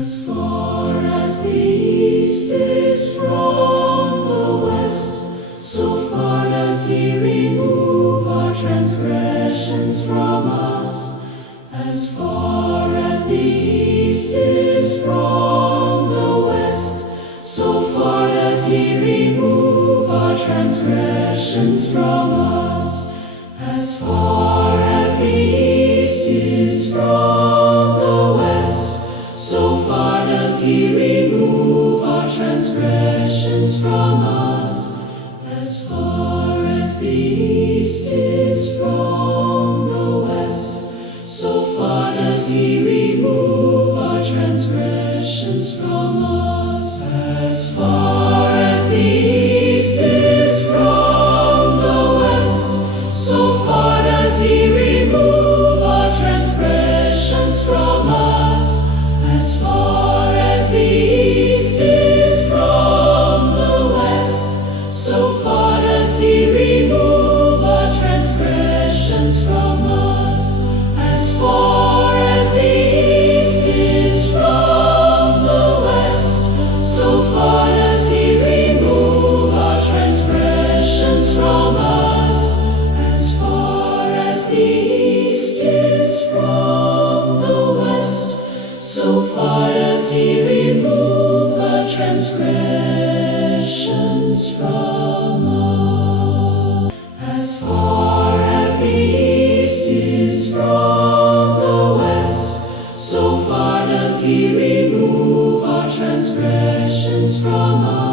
As far as the east is from the west, so far does He remove our transgressions from us. As far as the east is from the west, so far does He remove our transgressions from us. As far as the east is from the west, so far does He remove our transgressions from us. As far as the east is from the west, so far does He remove our transgressions from us. As far as the east is from the west, so far does He remove our transgressions from us. As far as the east is from the west, so far does He remove our transgressions from us. As far as the east is from the west, so far does He remove our transgressions from us. As far as the east is from the west, so far does He remove our transgressions from us. As far as the east is from the west, so far does He remove our transgressions from us.